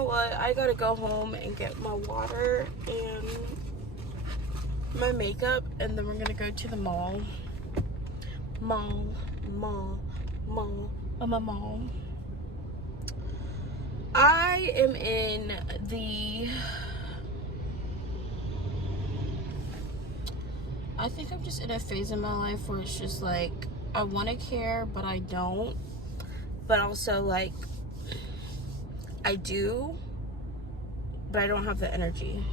know what? I gotta go home and get my water and my makeup, and then we're gonna go to the mall. Mall. I am in the... I think I'm just in a phase in my life where it's just like, I want to care, but I don't. But also, like, I do, but I don't have the energy.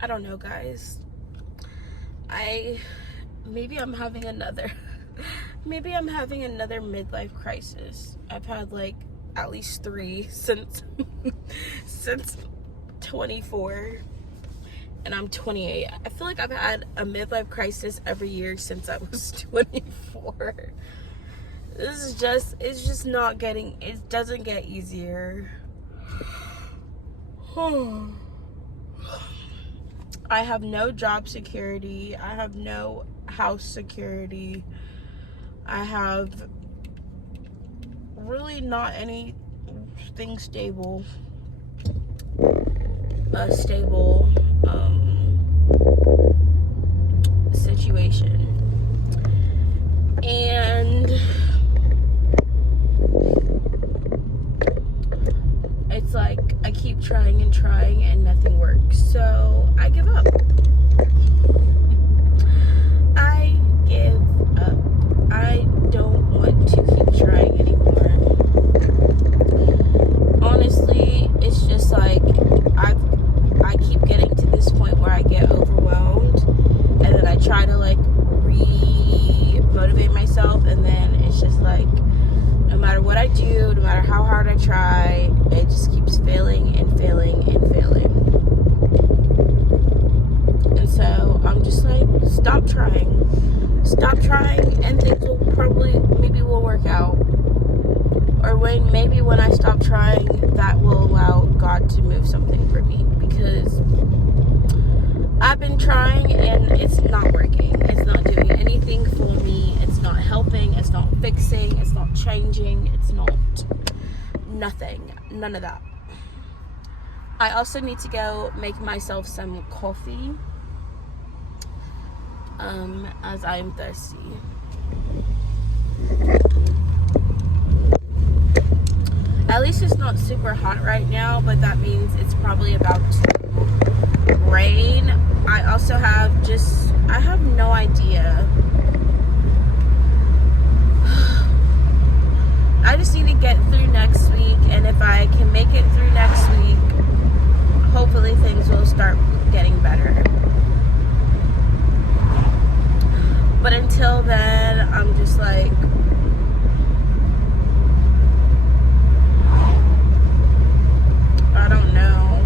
I don't know, guys. Maybe I'm having another midlife crisis. I've had like at least 3 since 24, and I'm 28. I feel like I've had a midlife crisis every year since I was 24. It's just not getting, it doesn't get easier. I have no job security. I have no house security. I have really not anything stable. A stable situation. And it's like I keep trying and nothing works. So I give up. I give up. I don't want to keep trying anymore. Honestly, it's just like I keep getting to this point where I get overwhelmed, and then I try to like re-motivate myself, and then it's just like no matter what I do, no matter how hard I try, it just keeps failing and failing and failing. And so I'm just like, stop trying, and things will maybe will work out. Or maybe when I stop trying, that will allow God to move something for me, because I've been trying and it's not working. It's not doing anything for me. It's not helping. It's not fixing. It's not changing. It's not nothing. None of that. I also need to go make myself some coffee, as I am thirsty. At least it's not super hot right now, but that means it's probably about to rain. I also have I have no idea. I just need to get through next week, and if I can make it through next week, hopefully things will start getting better. But until then, I'm just like, I don't know.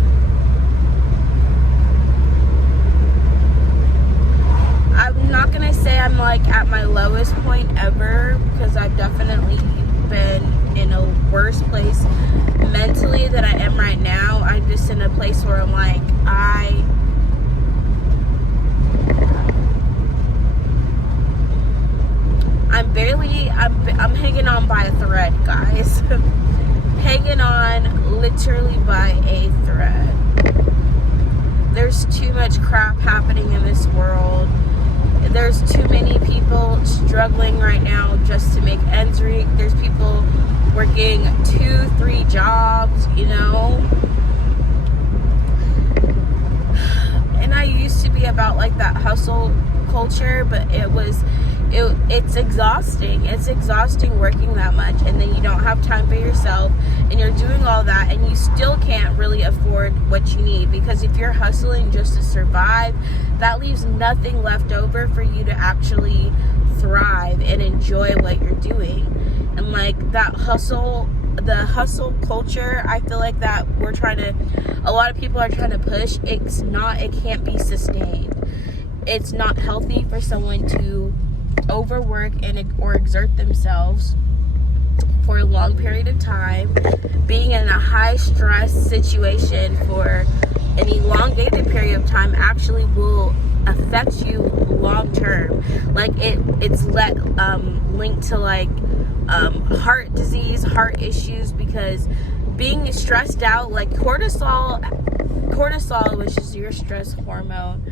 I'm not gonna say I'm like at my lowest point ever, because I've definitely been in a worse place mentally than I am right now. I'm just in a place where I'm like, I'm hanging on by a thread, guys. Hanging on literally by a thread. There's too much crap happening in this world. There's too many people struggling right now just to make ends meet. There's people working 2-3 jobs, you know. And I used to be about like that hustle culture, but it's exhausting. It's exhausting working that much, and then you don't have time for yourself, and you're doing all that, and you still can't really afford what you need, because if you're hustling just to survive, that leaves nothing left over for you to actually thrive and enjoy what you're doing. And like that the hustle culture, I feel like that a lot of people are trying to push. It can't be sustained. It's not healthy for someone to overwork or exert themselves for a long period of time. Being in a high stress situation for an elongated period of time actually will affects you long term. Like it's linked to like heart disease, heart issues, because being stressed out, like cortisol, which is your stress hormone,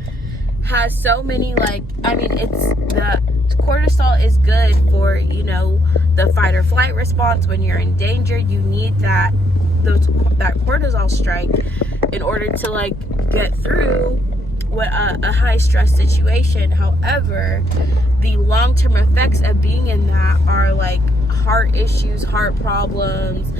has so many, like, I mean, the cortisol is good for, you know, the fight or flight response. When you're in danger, you need that cortisol strike in order to like get through what a high stress situation. However, the long-term effects of being in that are like heart issues, heart problems,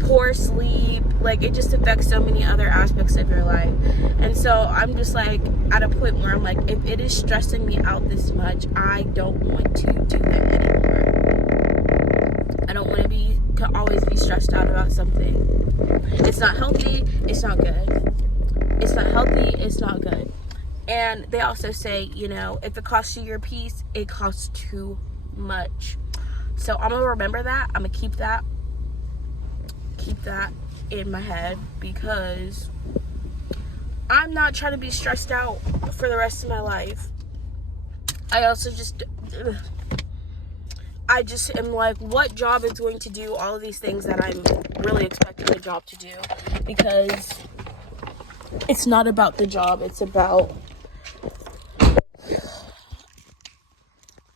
poor sleep. Like, it just affects so many other aspects of your life. And so I'm just like at a point where I'm like, if it is stressing me out this much, I don't want to do that anymore. I don't want to always be stressed out about something. It's not healthy, it's not good. It's not healthy, it's not good. And they also say, you know, if it costs you your peace, it costs too much. So I'm gonna remember that. I'm gonna keep that in my head, because I'm not trying to be stressed out for the rest of my life. I just am like, what job is going to do all of these things that I'm really expecting the job to do? Because it's not about the job, it's about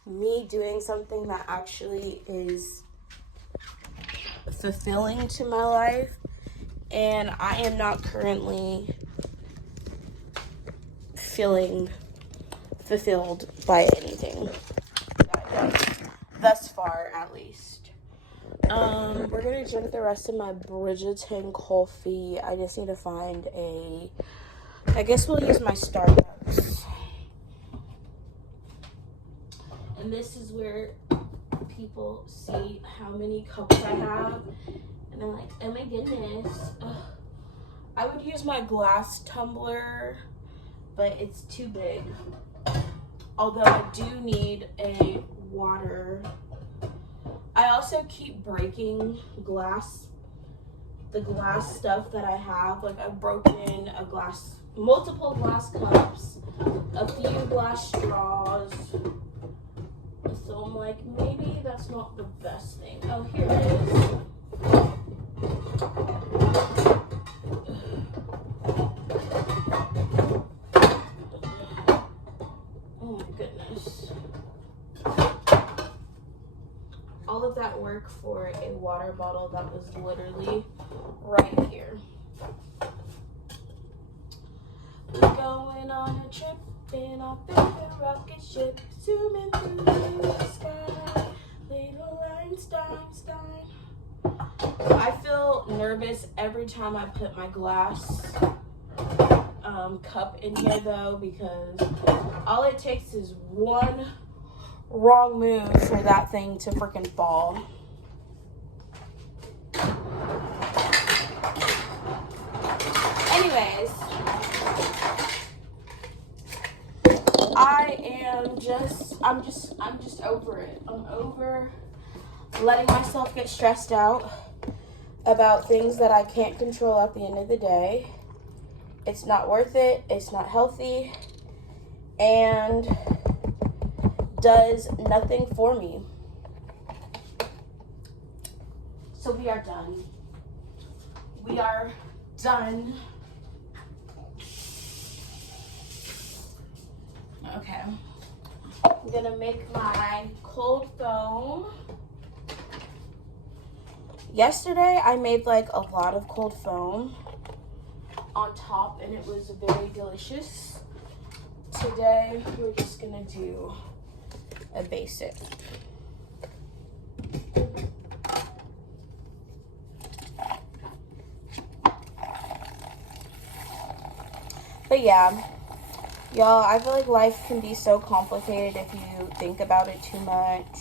me doing something that actually is fulfilling to my life. And I am not currently feeling fulfilled by anything that I do, thus far at least. We're gonna drink the rest of my Bridgerton coffee. I just need to find I guess we'll use my Starbucks. And this is where people see how many cups I have, and they're like, oh my goodness. I would use my glass tumbler, but it's too big. Although I do need a water. I also keep breaking the glass stuff that I have. Like, I've broken multiple glass cups, a few glass straws. So I'm like, maybe that's not the best thing. Oh, here it is. Oh my goodness. All of that work for a water bottle that was literally right here. We're going on a trip in our favorite rocket ship, zooming through the sky, little Einstein. I feel nervous every time I put my glass cup in here, though, because all it takes is one wrong move for that thing to freaking fall. Anyways, I'm just over it. I'm over letting myself get stressed out about things that I can't control at the end of the day. It's not worth it. It's not healthy. And does nothing for me. So we are done. We are done. Okay. I'm gonna make my cold foam. Yesterday I made like a lot of cold foam on top, and it was very delicious. Today we're just gonna do a basic. But yeah, y'all, I feel like life can be so complicated if you think about it too much.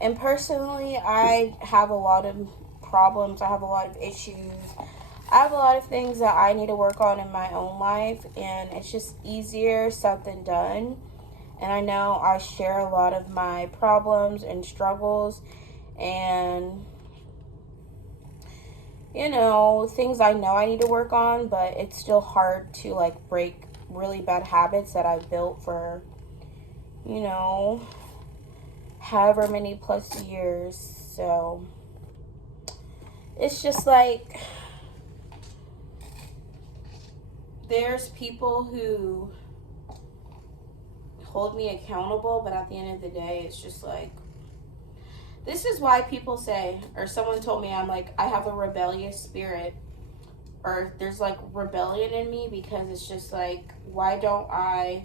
And personally, I have a lot of problems. I have a lot of issues. I have a lot of things that I need to work on in my own life, and it's just easier said than done. And I know I share a lot of my problems and struggles, and you know, things I know I need to work on, but it's still hard to like break really bad habits that I've built for, you know, however many plus years. So it's just like, there's people who hold me accountable, but at the end of the day, it's just like, this is why people say, or someone told me, I'm like, I have a rebellious spirit, or there's like rebellion in me, because it's just like, why don't I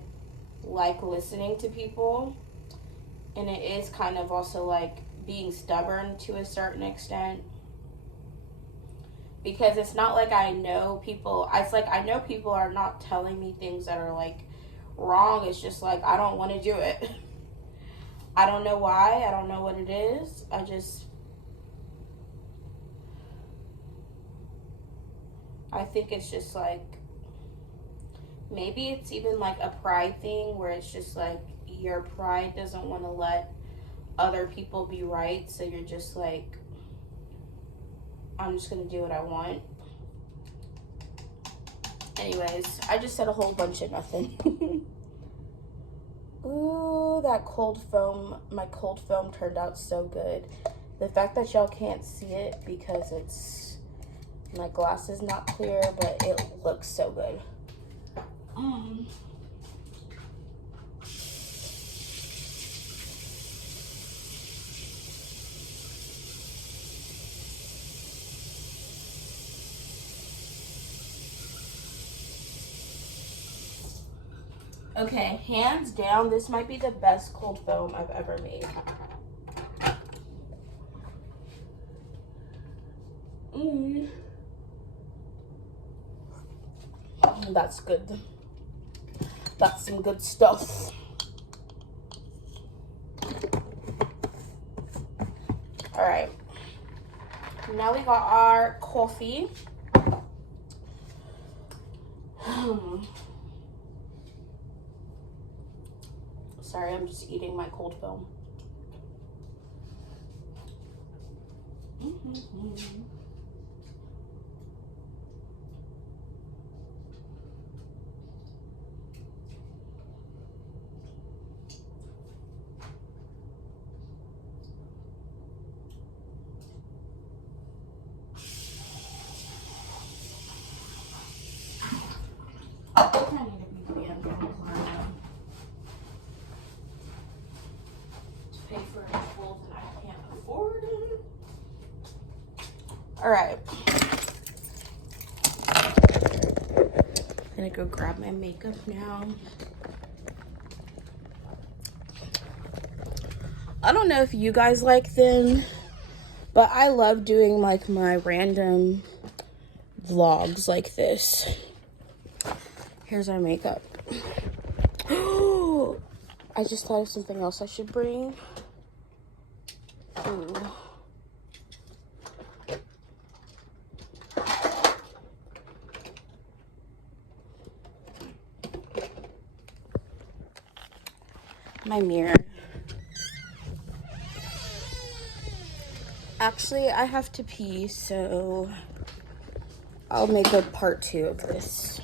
like listening to people? And it is kind of also like being stubborn to a certain extent, because it's not like I know people, it's like I know people are not telling me things that are like wrong. It's just like, I don't want to do it. I don't know why. I don't know what it is. I think it's just like, maybe it's even like a pride thing, where it's just like your pride doesn't want to let other people be right. So you're just like, I'm just going to do what I want. Anyways, I just said a whole bunch of nothing. Ooh, that cold foam, my cold foam turned out so good. The fact that y'all can't see it because my glass is not clear, but it looks so good. Okay, hands down, this might be the best cold foam I've ever made. That's good. That's some good stuff. All right. Now we got our coffee. Sorry, I'm just eating my cold foam. I think I need a BBM to pay for a school that I can't afford. All right. I'm gonna go grab my makeup now. I don't know if you guys like them, but I love doing like my random vlogs like this. Here's our makeup. I just thought of something else I should bring. Ooh. My mirror. Actually, I have to pee, so I'll make a part 2 of this.